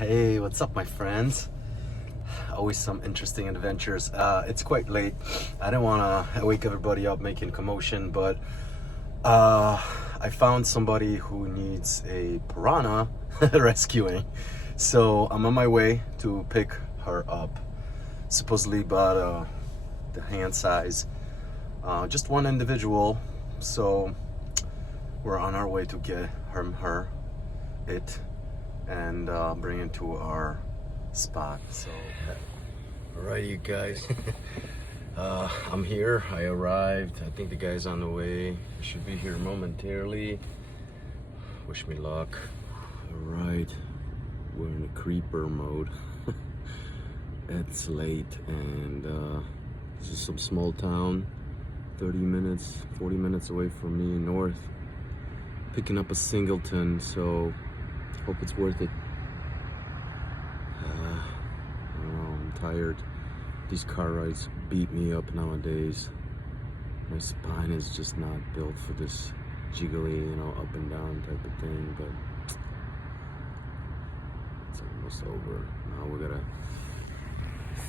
Hey, what's up, my friends? Always some interesting adventures. It's quite late. I didn't want to wake everybody up making commotion, but I found somebody who needs a piranha rescuing. So I'm on my way to pick her up. Supposedly about the hand size. Just one individual. So we're on our way to get it, and bring it to our spot. So, alright, you guys. I'm here. I arrived. I think the guy's on the way. He should be here momentarily. Wish me luck. Alright, we're in a creeper mode. It's late, and this is some small town, 30 minutes, 40 minutes away from me, north. Picking up a singleton, so hope it's worth it. I don't know, I'm tired. These car rides beat me up nowadays. My spine is just not built for this jiggly, up and down type of thing, but it's almost over. Now we got a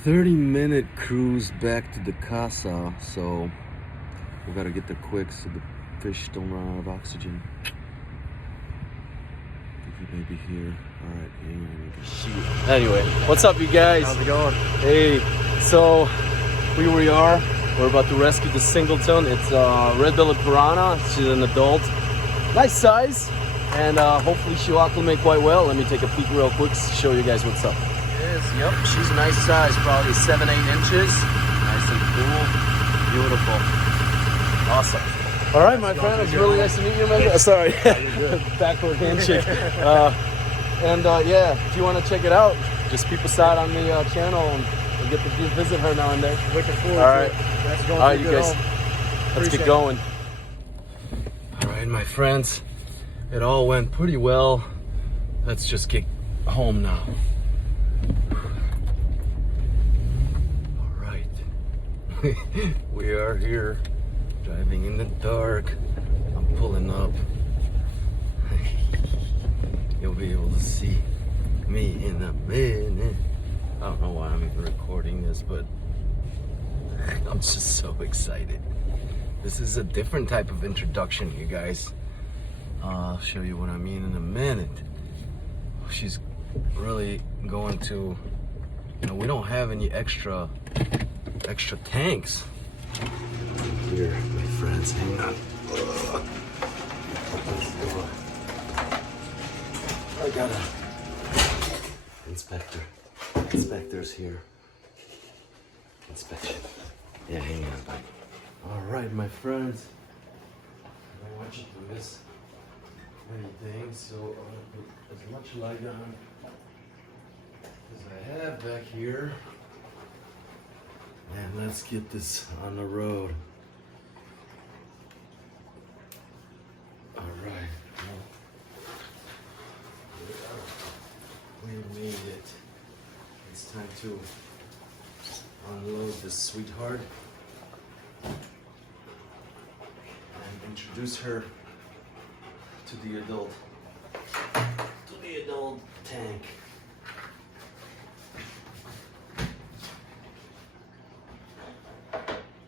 30-minute cruise back to the casa, so we gotta get there quick so the fish don't run out of oxygen. Maybe here. Alright, hang on. Anyway, what's up, you guys? How's it going? Hey, so here we are. We're about to rescue the singleton. It's a red-bellied piranha. She's an adult. Nice size, and hopefully she'll acclimate quite well. Let me take a peek real quick to show you guys what's up. Yes, yep, she's a nice size, probably 7-8 inches. Nice and cool. Beautiful. Awesome. All right, my friend. It's really nice to meet you, man. Sorry, backward handshake. Yeah, if you want to check it out, just peep aside on the channel and get to visit her now and then. Looking forward All right. to it. That's going All right, to you guys. home. Let's get going. All right, my friends. It all went pretty well. Let's just get home now. All right. We are here. Driving in the dark. I'm pulling up. You'll be able to see me in a minute. I don't know why I'm even recording this, but I'm just so excited. This is a different type of introduction, you guys. I'll show you what I mean in a minute. She's really going to, we don't have any extra tanks here, my friends. Hang on. I got a inspector's here. Inspection. Yeah, hang on, bud. All right, my friends. I don't want you to miss anything, so I'm gonna put as much light on as I have back here. And let's get this on the road. All right. We made it. It's time to unload this sweetheart and introduce her to the adult tank.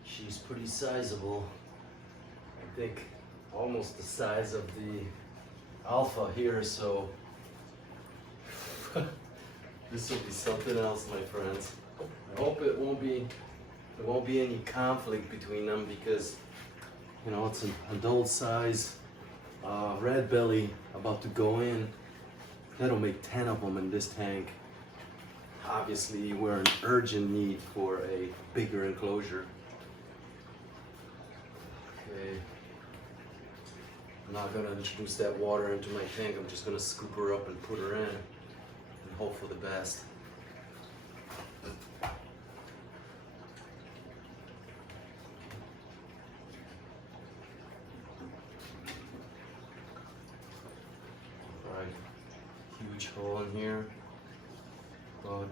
She's pretty sizable. I think almost the size of the alpha here, so this will be something else, my friends. I hope there won't be any conflict between them, because it's an adult size red belly about to go in. That'll make 10 of them in this tank. Obviously, we're in urgent need for a bigger enclosure. Okay. I'm not gonna introduce that water into my tank. I'm just gonna scoop her up and put her in and hope for the best. Alright, huge hole in here, but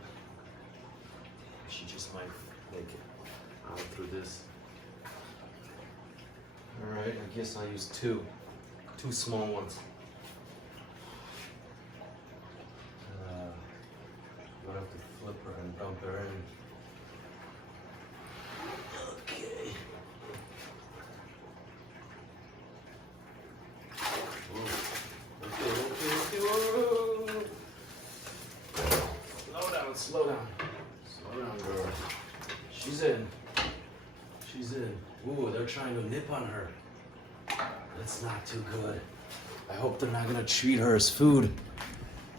she just might make it out through this. Alright, I guess I'll use two small ones. have to flip her and dump her in. Okay. Whoa. Whoa. Slow down. Slow down, girl. She's in. She's in. Ooh, they're trying to nip on her. That's not too good. I hope they're not gonna treat her as food.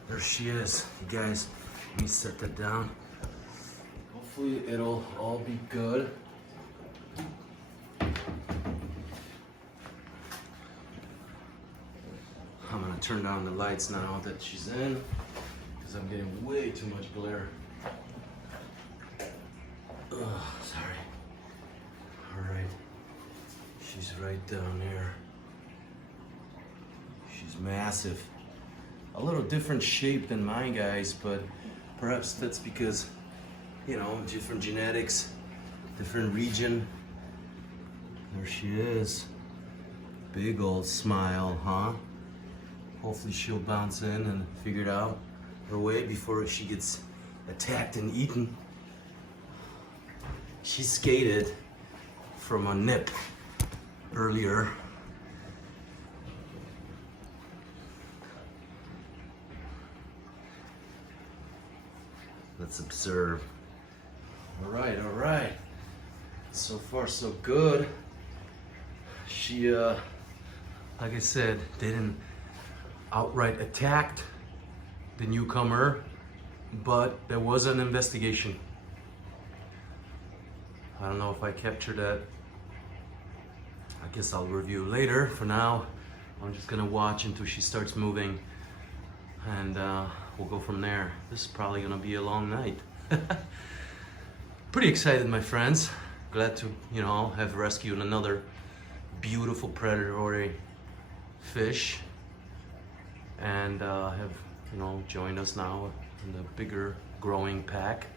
There she is. You guys, let me set that down. Hopefully it'll all be good. I'm gonna turn down the lights now that she's in, because I'm getting way too much glare. Ugh, sorry. All right. She's right down there. She's massive. A little different shape than mine, guys, but perhaps that's because, you know, different genetics, different region. There she is. Big old smile, huh? Hopefully she'll bounce in and figure out her way before she gets attacked and eaten. She skated from a nip earlier. Let's observe. All right. So far, so good. She, like I said, didn't outright attack the newcomer, but there was an investigation. I don't know if I captured that. I guess I'll review later. For now, I'm just gonna watch until she starts moving, and we'll go from there. This is probably gonna be a long night. Pretty excited, my friends. Glad to, you know, have rescued another beautiful predatory fish, and have, you know, joined us now in the bigger growing pack.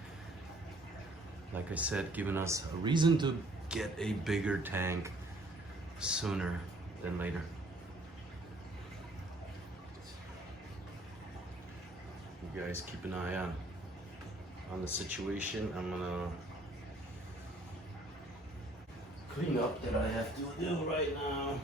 Like I said, giving us a reason to get a bigger tank sooner than later. You guys keep an eye on the situation. I'm gonna clean up that I have to do right now.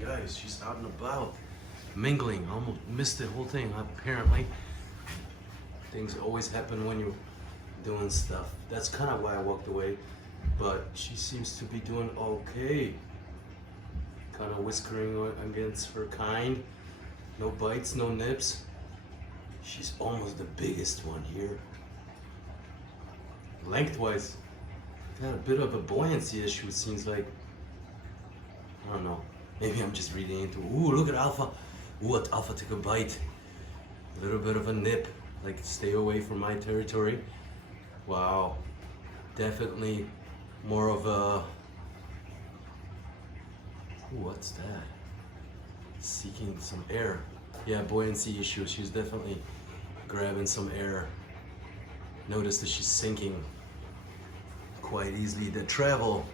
Guys, she's out and about, mingling. Almost missed the whole thing. Apparently, things always happen when you're doing stuff. That's kind of why I walked away. But she seems to be doing okay. Kind of whiskering against her kind. No bites, no nips. She's almost the biggest one here. Lengthwise, got a bit of a buoyancy issue, it seems like. I don't know. Maybe I'm just reading into, ooh, look at Alpha. Ooh, Alpha took a bite. A little bit of a nip, like stay away from my territory. Wow, definitely more of a, ooh, what's that? Seeking some air. Yeah, buoyancy issue. She's definitely grabbing some air. Notice that she's sinking quite easily. The travel,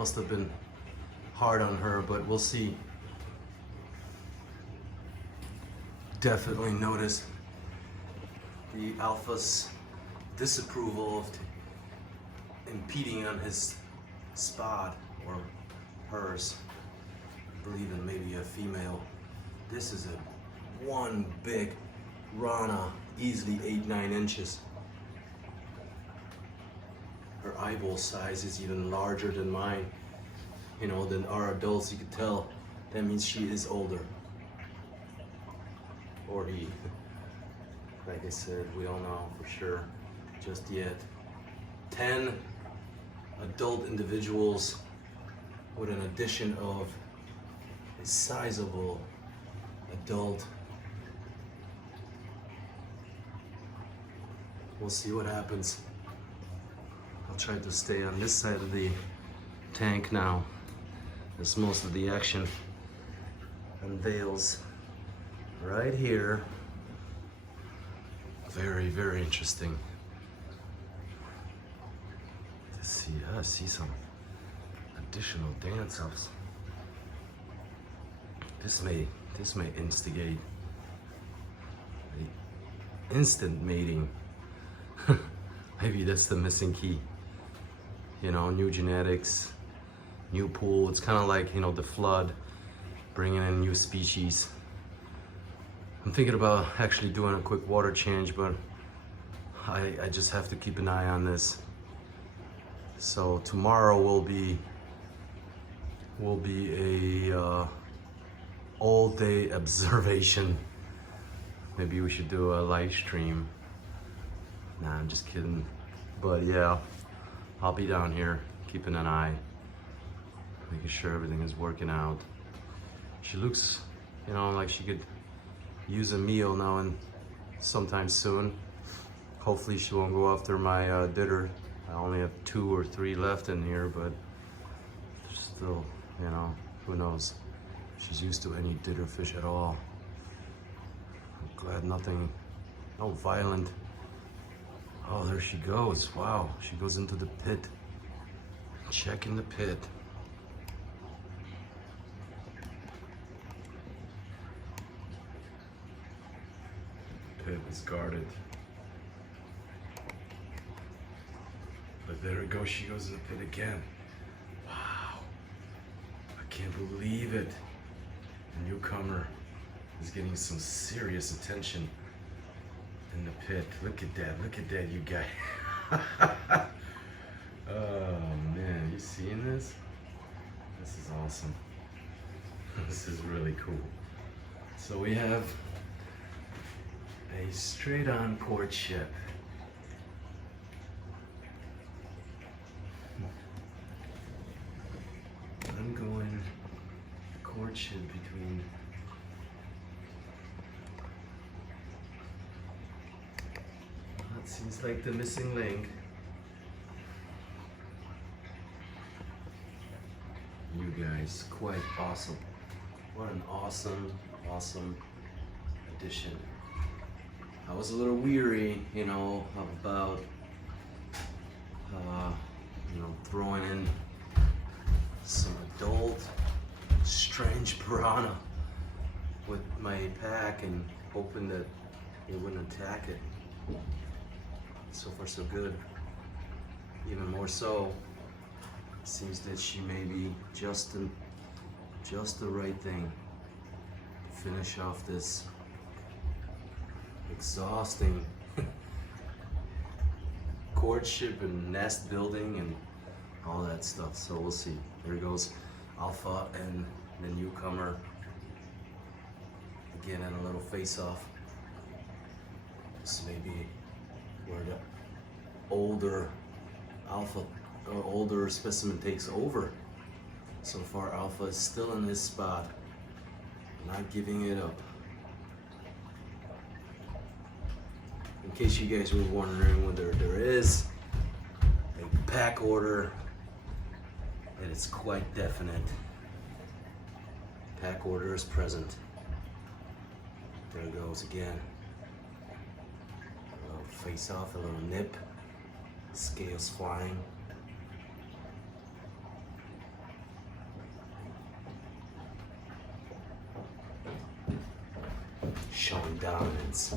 Must have been hard on her, but we'll see. Definitely notice the alpha's disapproval of impeding on his spot, or hers. I believe in maybe a female. This is a one big RANA, easily 8-9 inches. Her eyeball size is even larger than mine. You know, than our adults, you could tell. That means she is older. Or he. Like I said, we don't know for sure just yet. 10 adult individuals with an addition of a sizable adult. We'll see what happens. I'll try to stay on this side of the tank now, as most of the action unveils right here. Very, very interesting to see. I see some additional dance-offs. This may instigate the instant mating. Maybe that's the missing key. You know, new genetics, new pool. It's kind of like, you know, the flood, bringing in new species. I'm thinking about actually doing a quick water change, but I just have to keep an eye on this. So tomorrow will be a all-day observation. Maybe we should do a live stream. Nah, I'm just kidding. But yeah, I'll be down here keeping an eye, making sure everything is working out. She looks, you know, like she could use a meal now and sometime soon. Hopefully she won't go after my ditter. I only have 2 or 3 left in here, but still, you know, who knows? She's used to any ditter fish at all. I'm glad nothing, no violent. Oh, there she goes. Wow, she goes into the pit. Checking the pit. Pit is guarded. But there it goes, she goes in the pit again. Wow, I can't believe it. The newcomer is getting some serious attention in the pit. Look at that, you guys. Oh man, you seeing this? This is awesome. This is really cool. So we have a straight on courtship. Ongoing courtship between that seems like the missing link. You guys, quite awesome. What an awesome addition. I was a little weary, you know, about you know, throwing in some adult strange piranha with my pack and hoping that it wouldn't attack it. So far so good. Even more so, it seems that she may be just the right thing to finish off this exhausting courtship and nest building and all that stuff. So we'll see. There goes Alpha and the newcomer again in a little face-off. This may be where the older Alpha or older specimen takes over. So far Alpha is still in his spot, not giving it up. In case you guys were wondering whether there is a pack order, and it's quite definite. Pack order is present. There it goes again. A little face off, a little nip, scales flying. showing dominance.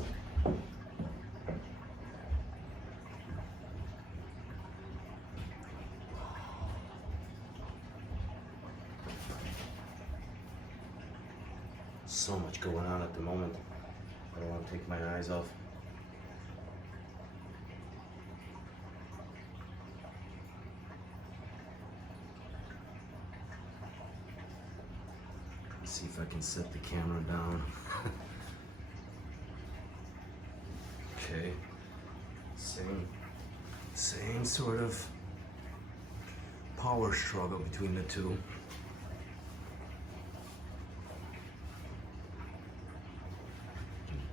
So much going on at the moment. I don't want to take my eyes off. Let's see if I can set the camera down. Okay. Same sort of power struggle between the two.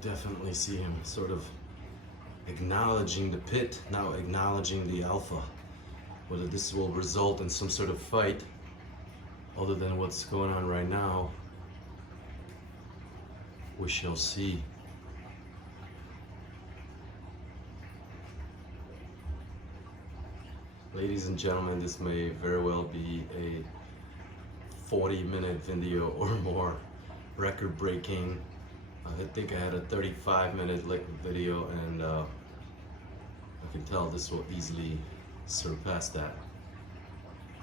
Definitely see him sort of acknowledging the pit, now acknowledging the alpha. Whether this will result in some sort of fight other than what's going on right now, we shall see. Ladies and gentlemen, this may very well be a 40-minute video or more, record-breaking. I think I had a 35-minute video, and I can tell this will easily surpass that.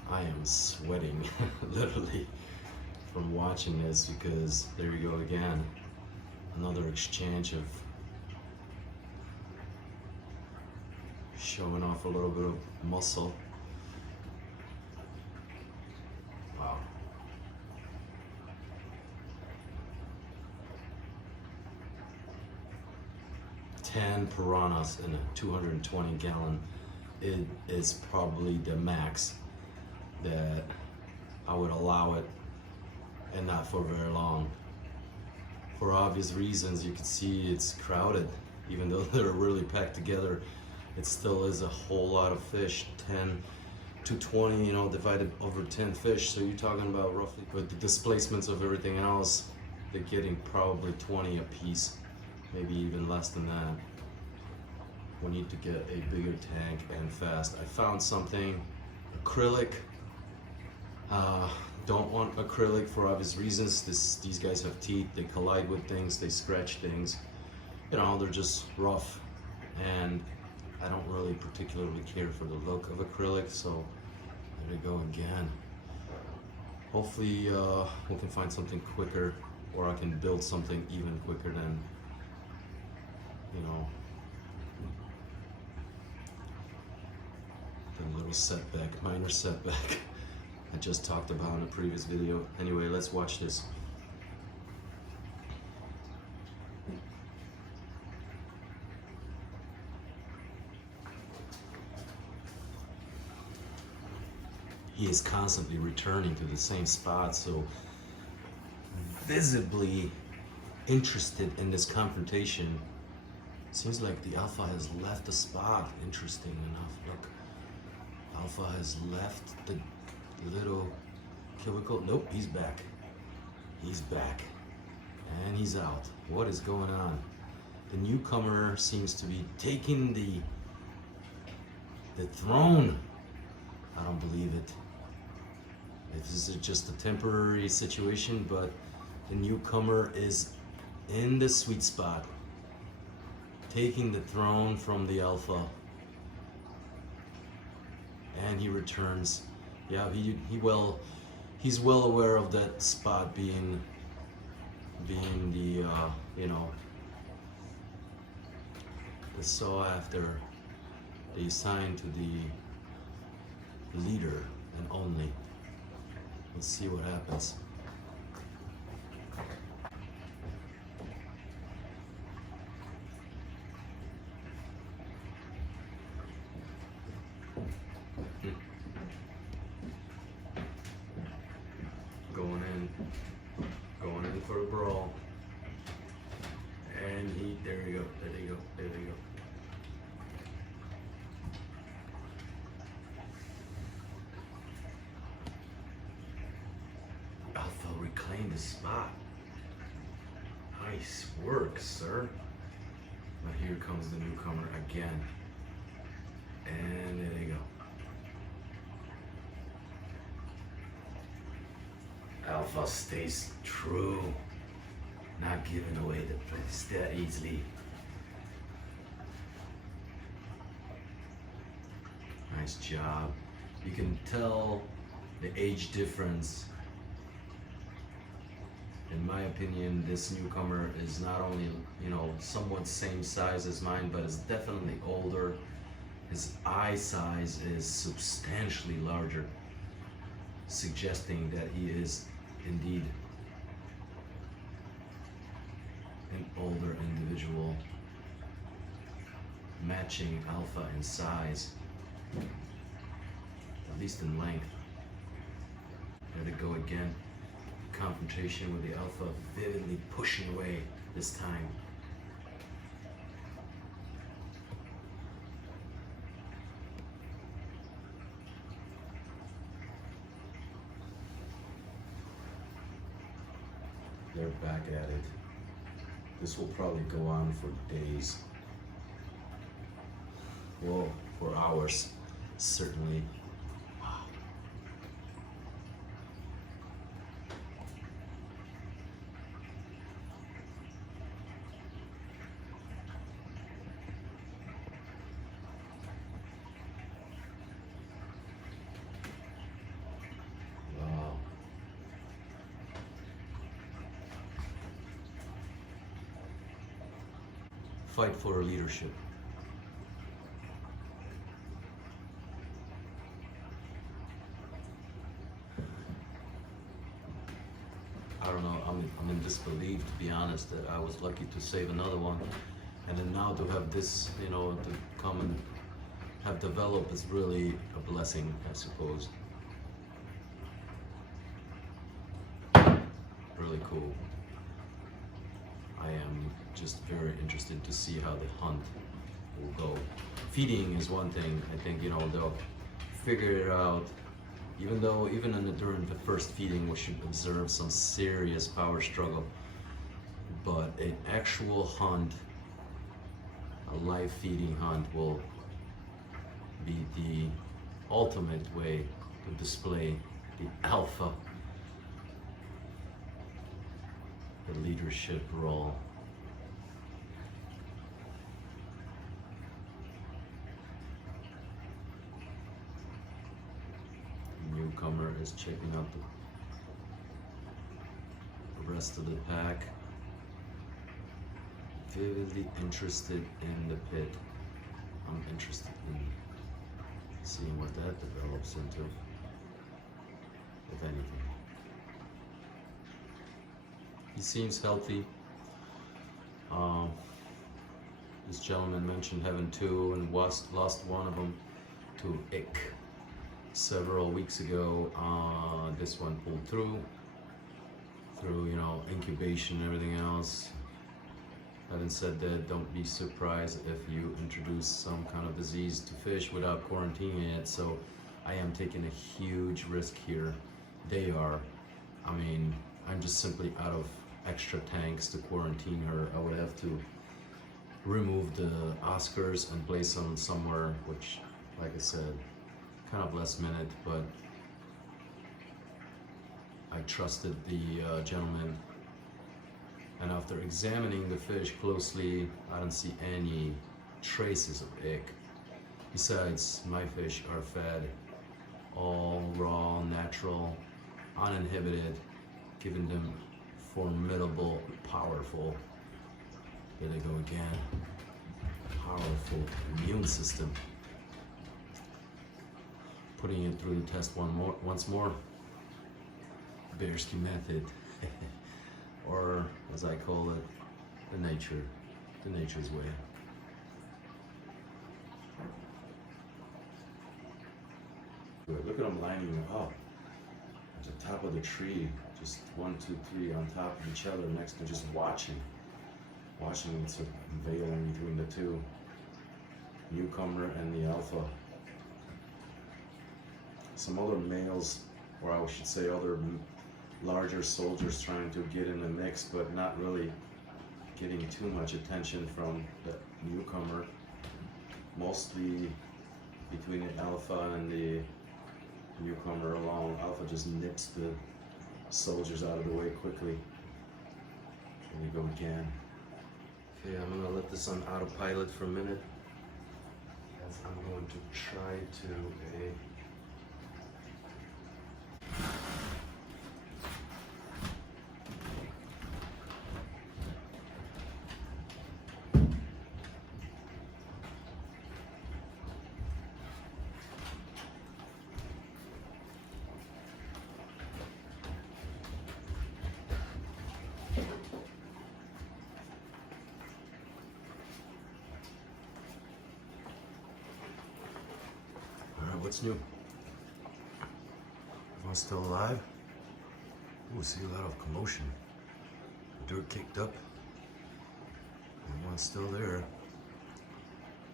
I am sweating literally from watching this, because there you go again, another exchange of showing off a little bit of muscle. Wow. 10 piranhas in a 220 gallon, it is probably the max that I would allow it, and not for very long. For obvious reasons, you can see it's crowded. Even though they're really packed together, it still is a whole lot of fish. 10 to 20, you know, divided over 10 fish. So you're talking about roughly, with the displacements of everything else, they're getting probably 20 a piece. Maybe even less than that. We need to get a bigger tank and fast. I found something, acrylic. Don't want acrylic for obvious reasons. These guys have teeth, they collide with things, they scratch things. You know, they're just rough. And I don't really particularly care for the look of acrylic, so there we go again. Hopefully we can find something quicker, or I can build something even quicker than, you know, the little setback, minor setback I just talked about in a previous video. Anyway, let's watch this. He is constantly returning to the same spot, so visibly interested in this confrontation. Seems like the alpha has left the spot. Interesting enough. Look, alpha has left the little cubicle. Nope, he's back. He's back. And he's out. What is going on? The newcomer seems to be taking the throne. I don't believe it. This is just a temporary situation, but the newcomer is in the sweet spot, taking the throne from the alpha, and he returns. Yeah, he's well aware of that spot being the you know, the sought after, the assigned to the leader and only. Let's see what happens. Going in for a brawl. And there you go, there you go, there you go. Alpha reclaimed his spot. Nice work, sir. But here comes the newcomer again. And there you go. Alpha stays true. Not giving away the place that easily. Nice job. You can tell the age difference. In my opinion, this newcomer is not only, you know, somewhat same size as mine, but is definitely older. His eye size is substantially larger, suggesting that he is indeed an older individual, matching alpha in size, at least in length. There to go again. Confrontation with the alpha, vividly pushing away this time. They're back at it. This will probably go on for days. Well, for hours, certainly. Fight for leadership. I don't know, I'm in disbelief, to be honest, that I was lucky to save another one. And then now to have this, you know, to come and have developed is really a blessing, I suppose. Really cool. I am just very interested to see how the hunt will go. Feeding is one thing. I think, you know, they'll figure it out. Even during the first feeding, we should observe some serious power struggle. But an actual hunt, a live feeding hunt, will be the ultimate way to display the alpha, the leadership role. Newcomer is checking out the rest of the pack. Vividly interested in the pit. I'm interested in seeing what that develops into, if anything. He seems healthy. This gentleman mentioned having two and lost one of them to ick several weeks ago. This one pulled through, you know, incubation and everything else. Having said that, don't be surprised if you introduce some kind of disease to fish without quarantining it. So I am taking a huge risk here. They are. I mean, I'm just simply out of extra tanks to quarantine her. I would have to remove the Oscars and place them somewhere, which, like I said, kind of last minute, but I trusted the gentleman. And after examining the fish closely, I don't see any traces of ick. Besides, my fish are fed all raw, natural, uninhibited, giving them formidable, powerful, there they go again, powerful immune system. Putting it through the test once more, Bearski method. Or, as I call it, the nature's way. Look at them lining up at the top of the tree, just 1, 2, 3 on top of each other, next to just watching what's unveiling between the two, Newcomer and the alpha. Some other males, or I should say other larger soldiers trying to get in the mix, but not really getting too much attention from the Newcomer. Mostly between the alpha and the Newcomer alone. Alpha just nips the soldiers out of the way quickly. Here we go again. Okay, I'm gonna let this on autopilot for a minute, as I'm going to try to what's new? Everyone's still alive? Ooh, see a lot of commotion. Dirt kicked up. Everyone's still there.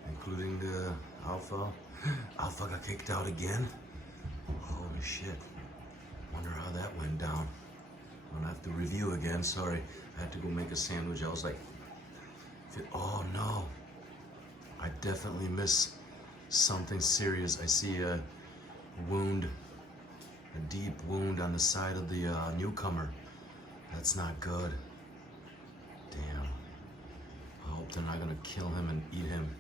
Including the Alpha. Alpha got kicked out again? Holy shit. Wonder how that went down. I'm gonna have to review again, sorry. I had to go make a sandwich. I was like, oh no. I definitely missed something serious. I see a wound, a deep wound on the side of the Newcomer. That's not good. Damn. I hope they're not gonna kill him and eat him.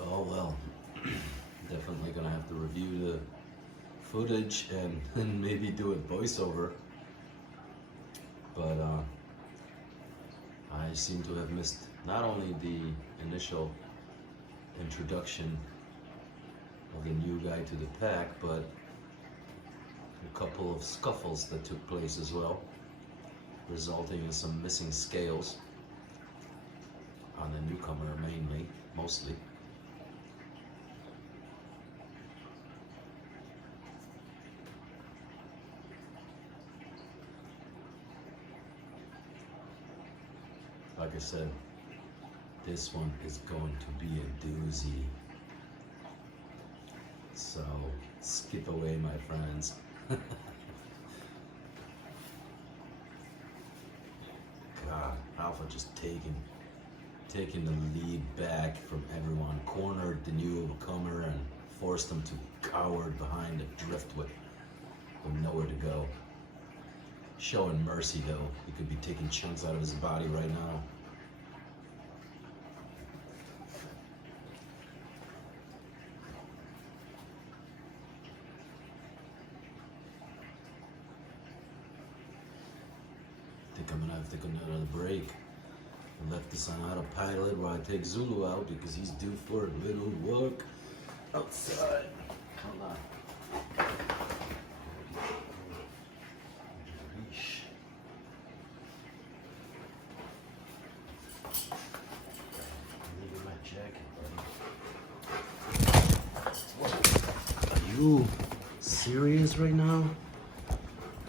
Oh well. Definitely gonna have to review the footage and maybe do a voiceover. But I seem to have missed not only the initial introduction of the new guy to the pack, but a couple of scuffles that took place as well, resulting in some missing scales on the Newcomer mainly, mostly. Like I said, this one is going to be a doozy. So skip away, my friends. God, Alpha just taking the lead back from everyone, cornered the Newcomer and forced him to cower behind a driftwood with nowhere to go. Showing mercy though, he could be taking chunks out of his body right now. I think I'm gonna have to take another break. I left this on autopilot while I take Zulu out because he's due for a little walk outside. Hold on. Are you serious right now?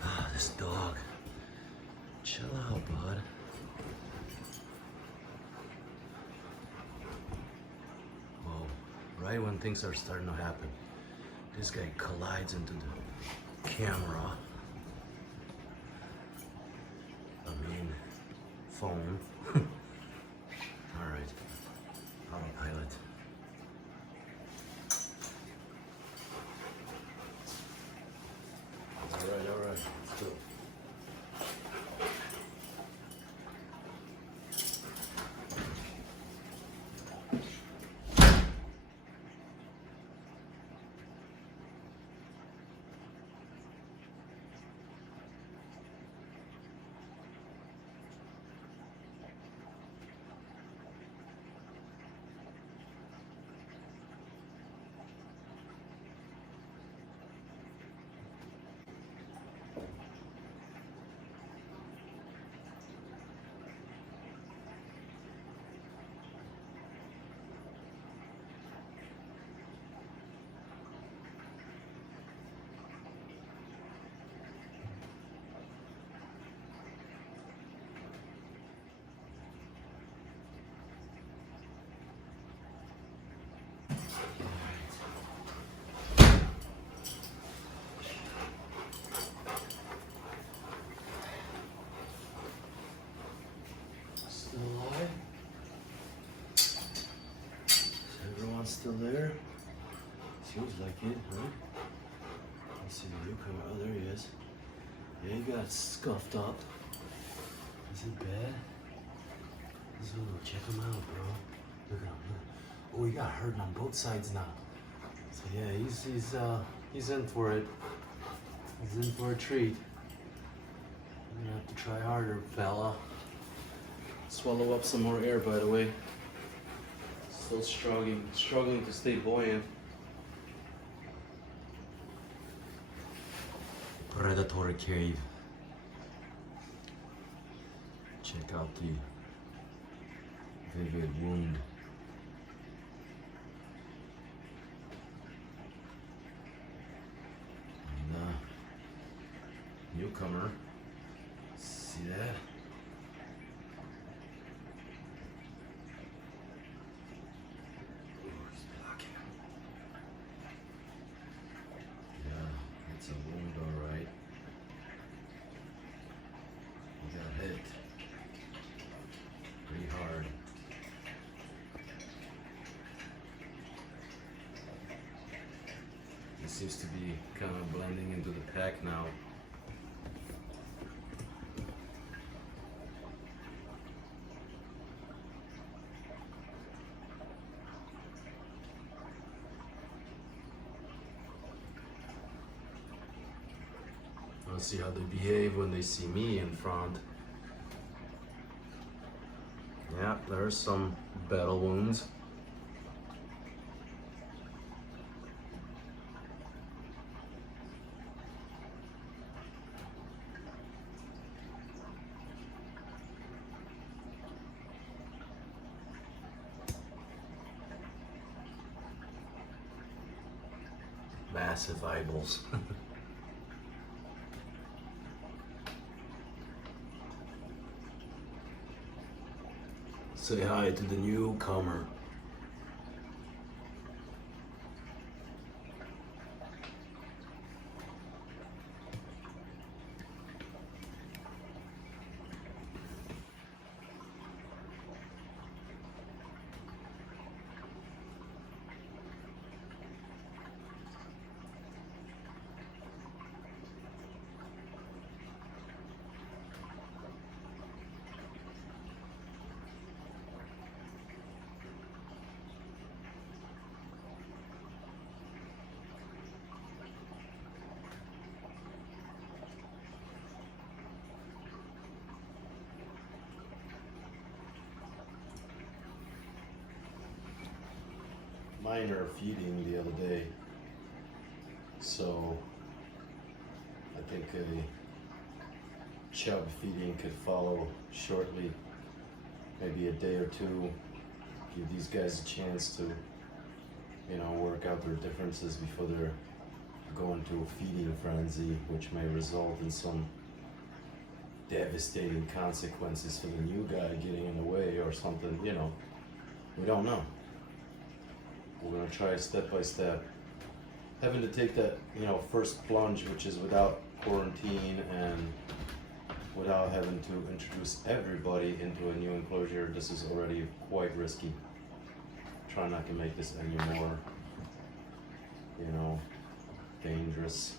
Ah, this dog. Chill out, bud. Whoa, right when things are starting to happen, this guy collides into the camera. Phone. Alright, autopilot. Alright, let's go. Still there? Seems like it, huh? Let's see the newcomer. Oh, there he is. Yeah, he got scuffed up. Is it bad? So check him out, bro. Look at him. Look. Oh, he got hurt on both sides now. So yeah, he's in for it. He's in for a treat. You're gonna have to try harder, fella. Swallow up some more air, by the way. Still struggling to stay buoyant. Predatory cave. Check out the vivid wound. And newcomer. See that? Oh, he's blocking him. Yeah, it's a wound, all right. He got hit pretty hard. He seems to be kind of blending into the pack now. Let's see how they behave when they see me in front. Yeah, there's some battle wounds. Massive eyeballs. Say hi to the newcomer. Minor feeding the other day, so I think a chub feeding could follow shortly, maybe a day or two. Give these guys a chance to, work out their differences before they're going to a feeding frenzy, which may result in some devastating consequences for the new guy getting in the way or something. We don't know. We're gonna try step by step. Having to take that, first plunge, which is without quarantine and without having to introduce everybody into a new enclosure, this is already quite risky. Try not to make this any more, dangerous.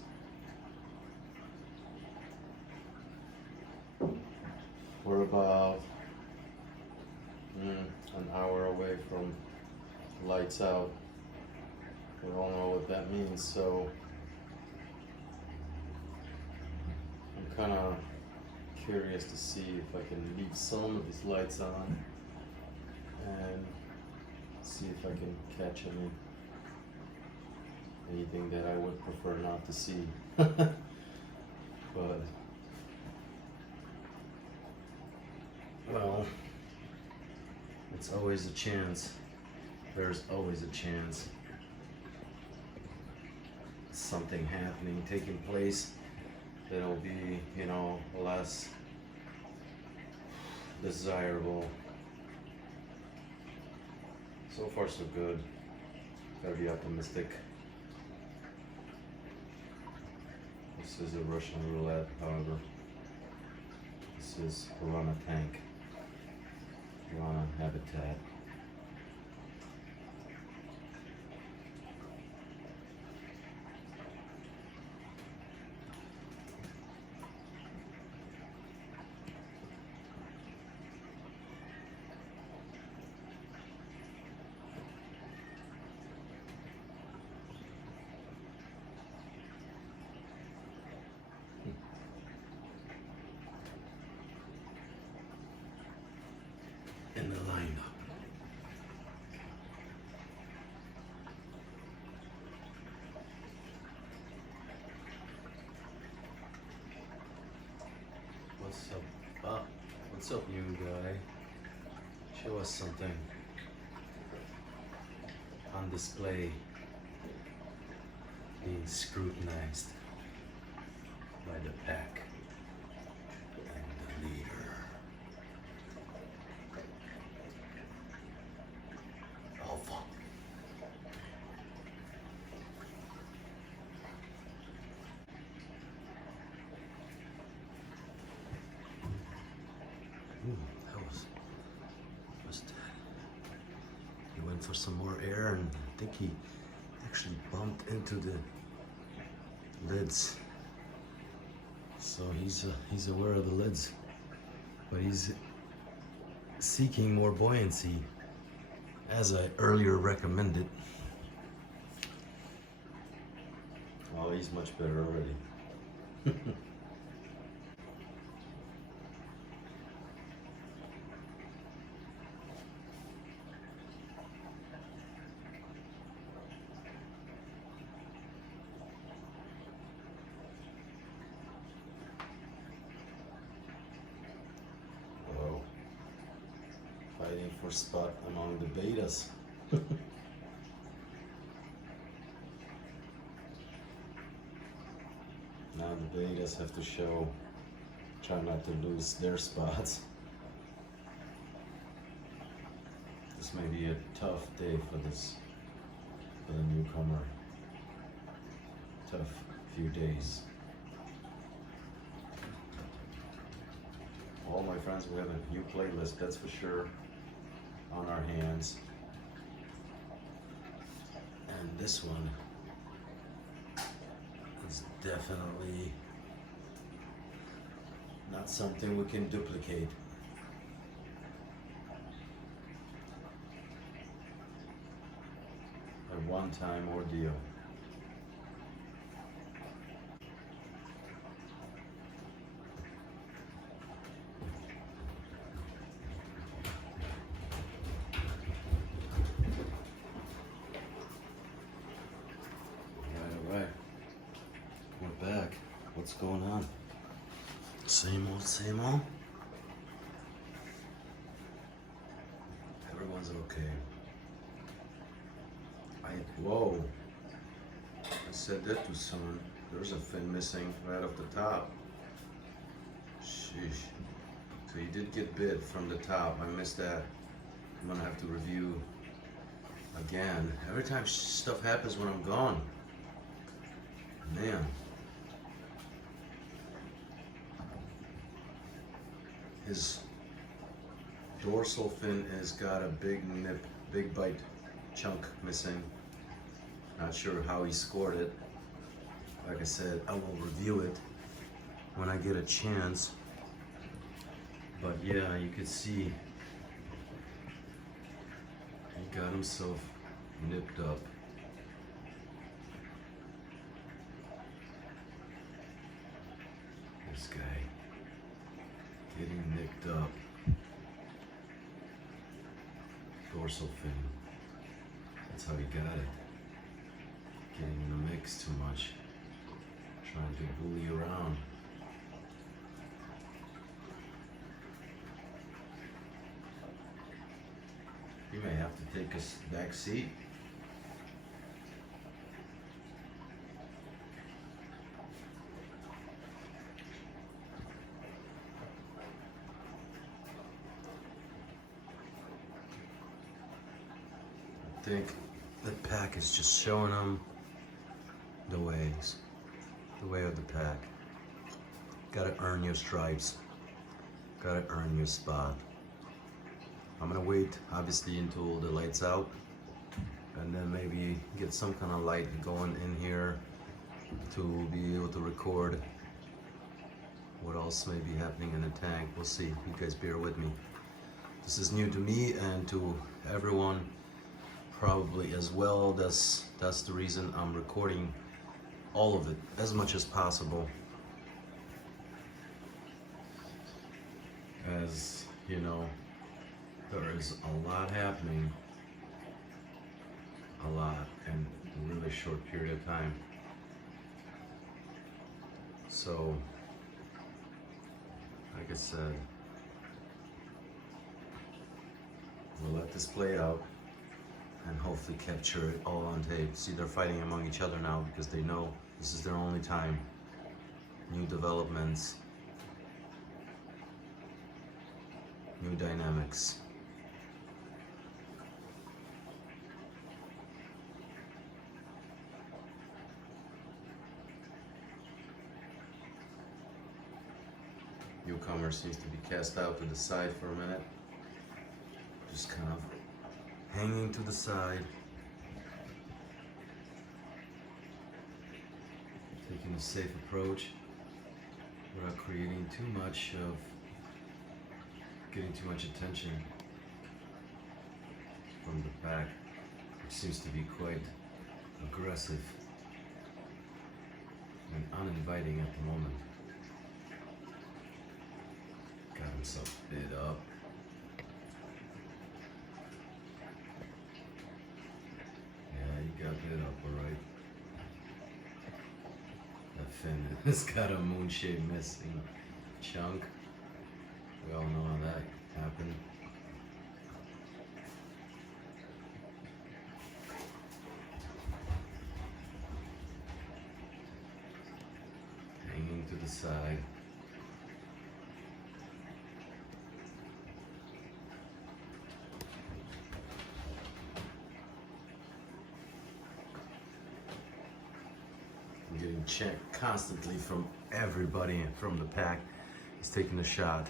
We're about an hour away from lights out. We all know what that means, so I'm kind of curious to see if I can leave some of these lights on and see if I can catch anything that I would prefer not to see. But well, it's always a chance. There's always a chance. Something happening, taking place that'll be, less desirable. So far so good. Gotta be optimistic. This is a Russian roulette, however. This is Piranha tank. Piranha habitat. So, what's up, new guy? Show us something on display, being scrutinized by the pack and the leader. Alpha. Ooh, that was dead. He went for some more air, and I think he actually bumped into the lids. So he's aware of the lids, but he's seeking more buoyancy, as I earlier recommended. Oh, he's much better already. Fighting for spot among the betas. Now the betas have to try not to lose their spots. This may be a tough day for the newcomer. Tough few days. All my friends, we have a new playlist, that's for sure, on our hands. And this one is definitely not something we can duplicate. A one-time ordeal. We're back. What's going on? Same old, same old. Everyone's okay. Whoa. I said that to someone. There's a fin missing right off the top. Sheesh. So he did get bit from the top. I missed that. I'm gonna have to review again. Every time stuff happens when I'm gone. Man. His dorsal fin has got a big nip, big bite chunk missing. Not sure how he scored it. Like I said, I will review it when I get a chance. But yeah, you could see he got himself nipped up. This guy getting nicked up. Dorsal fin. That's how he got it. Getting in the mix too much. Trying to bully around. You may have to take a back seat. I think the pack is just showing them the ways, the way of the pack. Gotta earn your stripes. Gotta earn your spot. I'm gonna wait, obviously, until the light's out, and then maybe get some kind of light going in here to be able to record what else may be happening in the tank. We'll see. You guys bear with me. This is new to me and to everyone probably as well. That's the reason I'm recording all of it as much as possible. As you know, there is a lot happening, a lot in a really short period of time. So I like I said, we'll let this play out and hopefully capture it all on tape. See, they're fighting among each other now because they know this is their only time. New developments, new dynamics. Newcomer seems to be cast out to the side for a minute. Just kind of hanging to the side. Taking a safe approach without creating too much of, getting too much attention from the pack, which seems to be quite aggressive and uninviting at the moment. Got himself bit up. Yeah, he got bit up, alright. That fin has got a moon-shaped missing chunk. We all know how that happened. Hanging to the side. I'm getting checked constantly from everybody from the pack. He's taking a shot.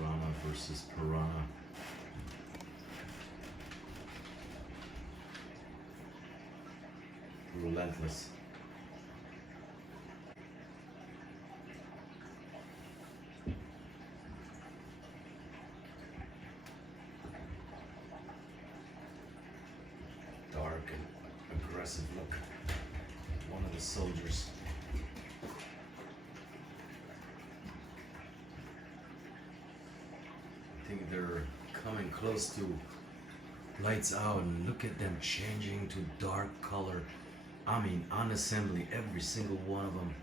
RANA versus Piranha. Relentless. Dark and aggressive look. One of the soldiers. I think they're coming close to lights out, and look at them changing to dark color. I mean, on assembly, every single one of them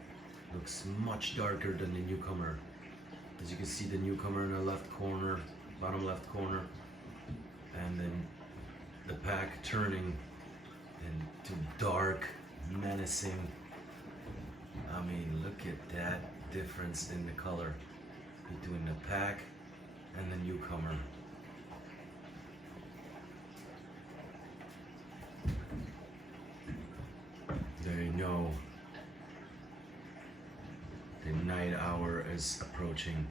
looks much darker than the Newcomer. As you can see, the Newcomer in the left corner, bottom left corner, and then the pack turning into dark, menacing. I mean, look at that difference in the color between the pack and the Newcomer. They know the night hour is approaching.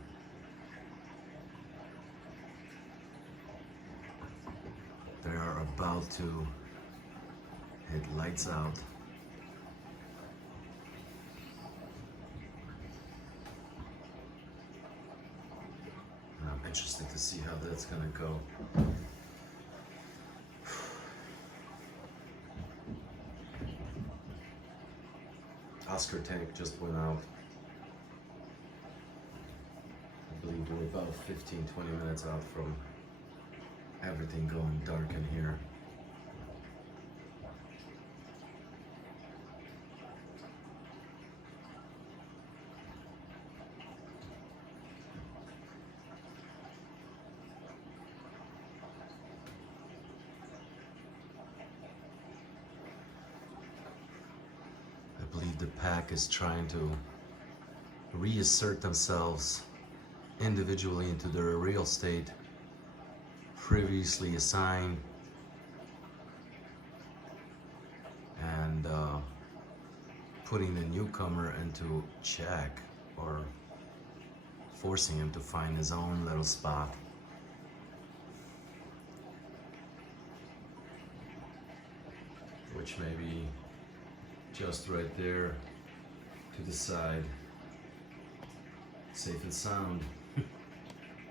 They are about to hit lights out. And I'm interested to see how that's gonna go. Oscar tank just went out. I believe we're about 15-20 minutes out from everything going dark in here. I believe the pack is trying to reassert themselves individually into their real state previously assigned, and putting the Newcomer into check, or forcing him to find his own little spot. Which may be just right there to the side, safe and sound.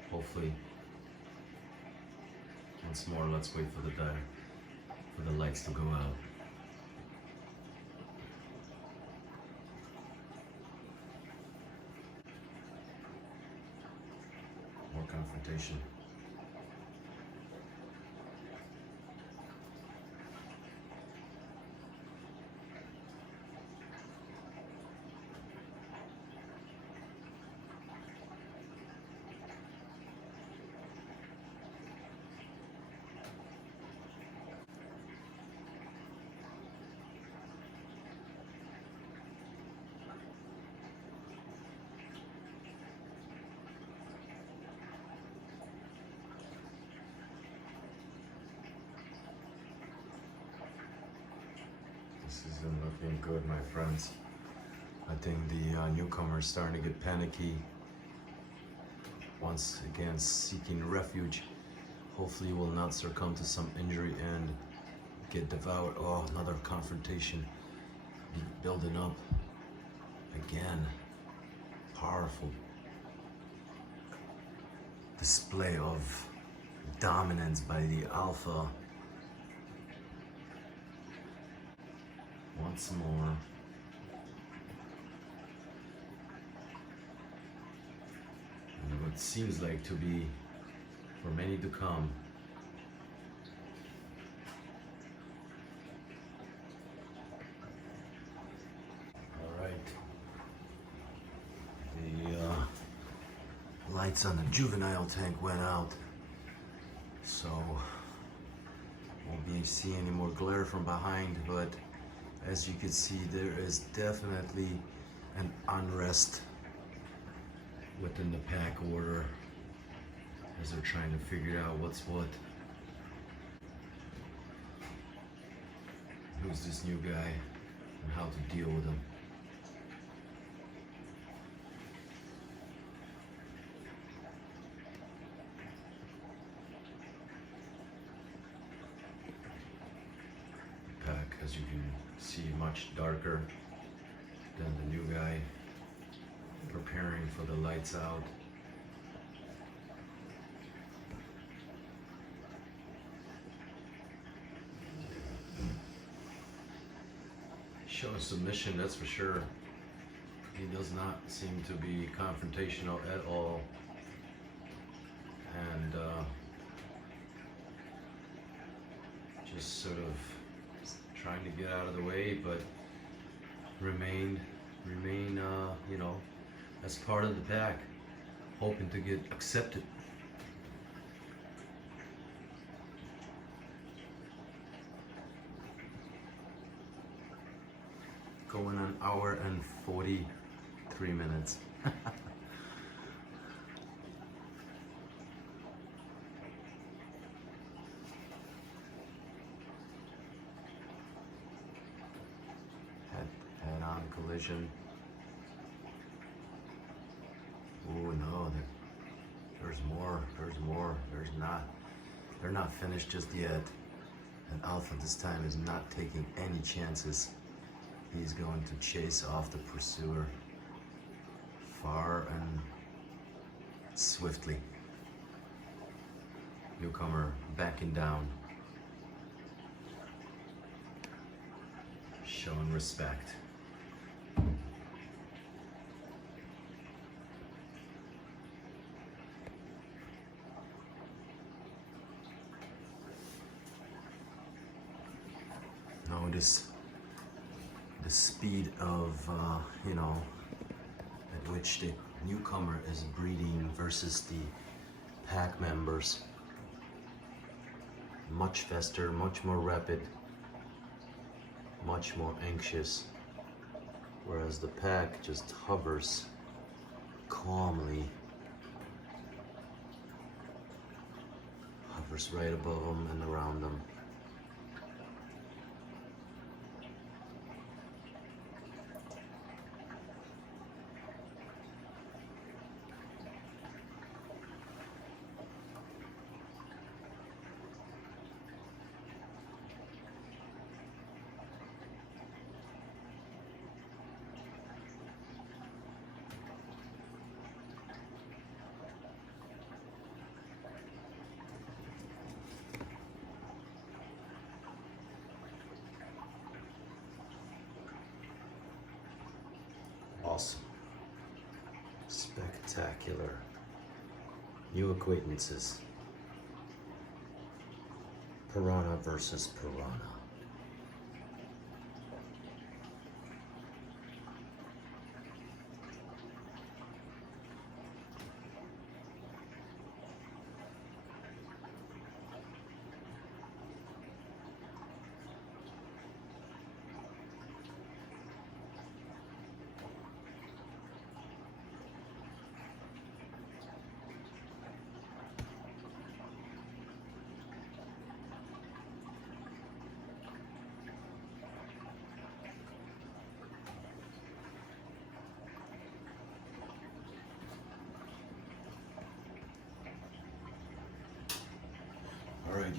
Hopefully. Once more, let's wait for the lights to go out. More confrontation. This isn't looking good, my friends. I think the newcomer is starting to get panicky. Once again, seeking refuge. Hopefully, will not succumb to some injury and get devoured. Oh, another confrontation building up. Again, powerful display of dominance by the alpha. Once more. And what seems like to be for many to come. All right. The lights on the juvenile tank went out, so won't be seeing any more glare from behind, but as you can see, there is definitely an unrest within the pack order as they're trying to figure out what's what. Who's this new guy and how to deal with him. The pack, as you can see, much darker than the new guy, preparing for the lights out. Showing submission, that's for sure. He does not seem to be confrontational at all, and just sort of trying to get out of the way, but remain, you know, as part of the pack, hoping to get accepted. Going an hour and 43 minutes. Head-on collision. Oh no, there's more. They're not finished just yet. And Alpha this time is not taking any chances. He's going to chase off the pursuer far and swiftly. Newcomer backing down, showing respect. Notice the speed of, you know, at which the newcomer is breeding versus the pack members. Much faster, much more rapid, much more anxious, whereas the pack just hovers calmly, hovers right above them and around them. Awesome. Spectacular. New acquaintances. Piranha versus Piranha.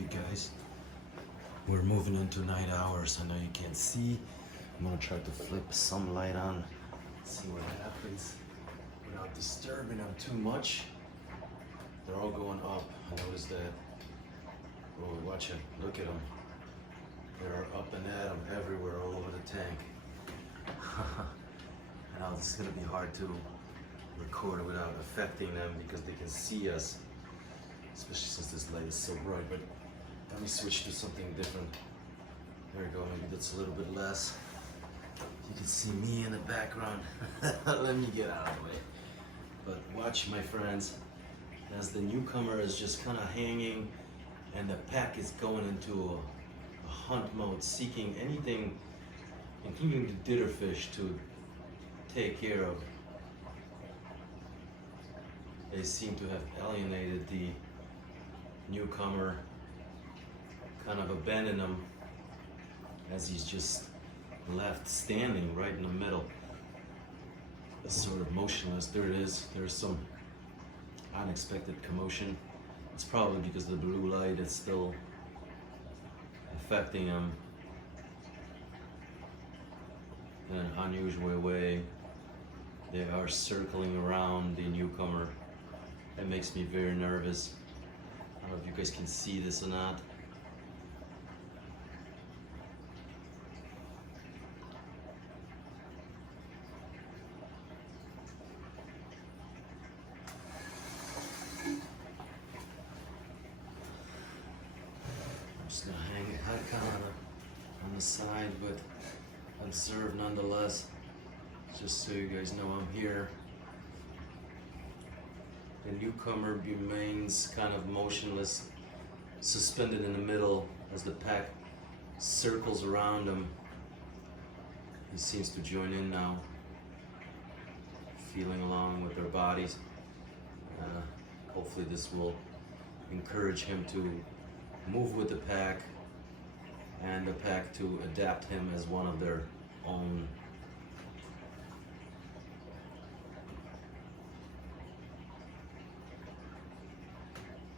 you guys. We're moving into night hours. I know you can't see. I'm gonna try to flip some light on, see what happens without disturbing them too much. They're all going up. I noticed that. Oh, watch it. Look at them. They're up and at them everywhere, all over the tank. I know this is gonna be hard to record without affecting them because they can see us, especially since this light is so bright. But let me switch to something different. There we go, maybe that's a little bit less. You can see me in the background. Let me get out of the way. But watch, my friends, as the newcomer is just kind of hanging and the pack is going into a hunt mode, seeking anything, including the ditterfish, to take care of. They seem to have alienated the newcomer, kind of abandoned him as he's just left standing right in the middle. It's sort of motionless. There it is. There's some unexpected commotion. It's probably because the blue light is still affecting him in an unusual way. They are circling around the newcomer. That makes me very nervous. I don't know if you guys can see this or not. I'm just gonna hang it back on the side, but observe nonetheless, just so you guys know I'm here. The newcomer remains kind of motionless, suspended in the middle as the pack circles around him. He seems to join in now, feeling along with their bodies. Hopefully this will encourage him to move with the pack and the pack to adapt him as one of their own.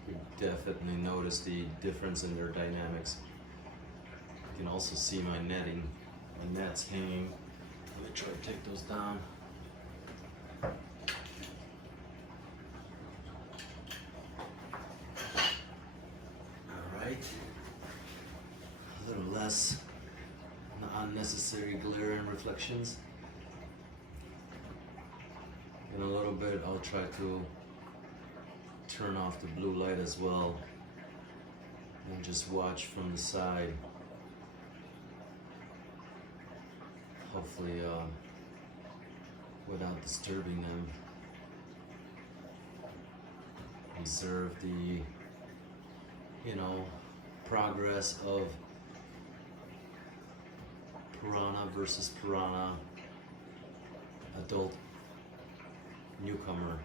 You definitely notice the difference in their dynamics. You can also see my netting. My net's hanging. Let me try to take those down. Alright. A little less unnecessary glare and reflections. In a little bit I'll try to turn off the blue light as well and just watch from the side. Hopefully without disturbing them. Observe the, progress of Piranha versus Piranha, adult newcomer.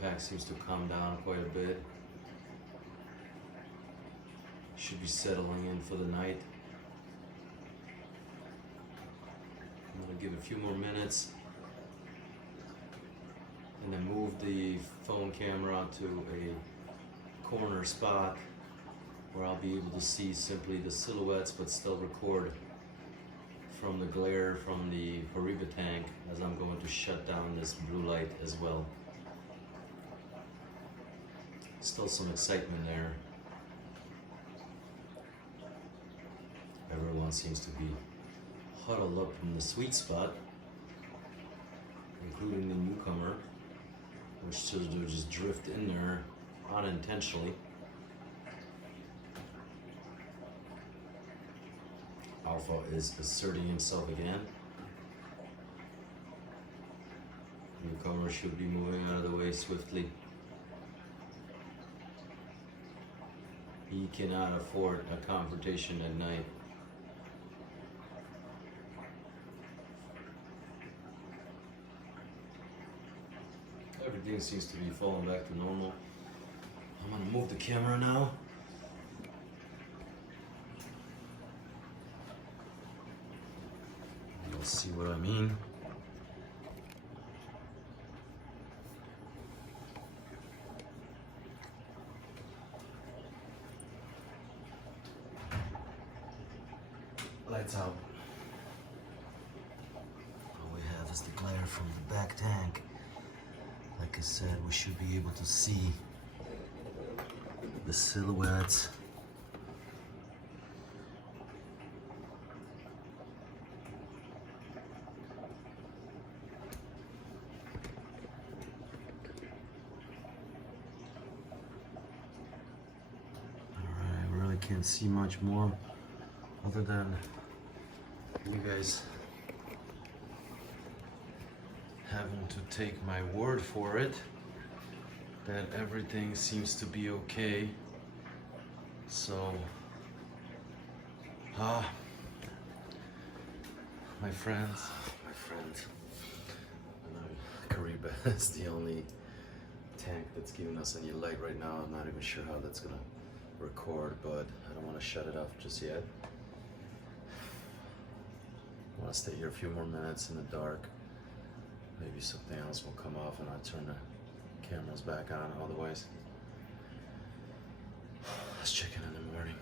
Pack seems to calm down quite a bit. Should be settling in for the night. I'm gonna give a few more minutes and then move the phone camera to a corner spot where I'll be able to see simply the silhouettes but still record from the glare from the Horiba tank as I'm going to shut down this blue light as well. Still some excitement there. Everyone seems to be huddled up in the sweet spot, including the newcomer, which should just drift in there unintentionally. Alpha is asserting himself again. Newcomer should be moving out of the way swiftly. He cannot afford a confrontation at night. Everything seems to be falling back to normal. I'm gonna move the camera now. You'll see what I mean. Lights out. All we have is the glare from the back tank. Like I said, we should be able to see the silhouettes. Can't see much more other than you guys having to take my word for it that everything seems to be okay. So my friend, Kariba is the only tank that's giving us any light right now. I'm not even sure how that's gonna record, but I don't want to shut it off just yet. I want to stay here a few more minutes in the dark. Maybe something else will come off and I'll turn the cameras back on. Otherwise, let's check in the morning.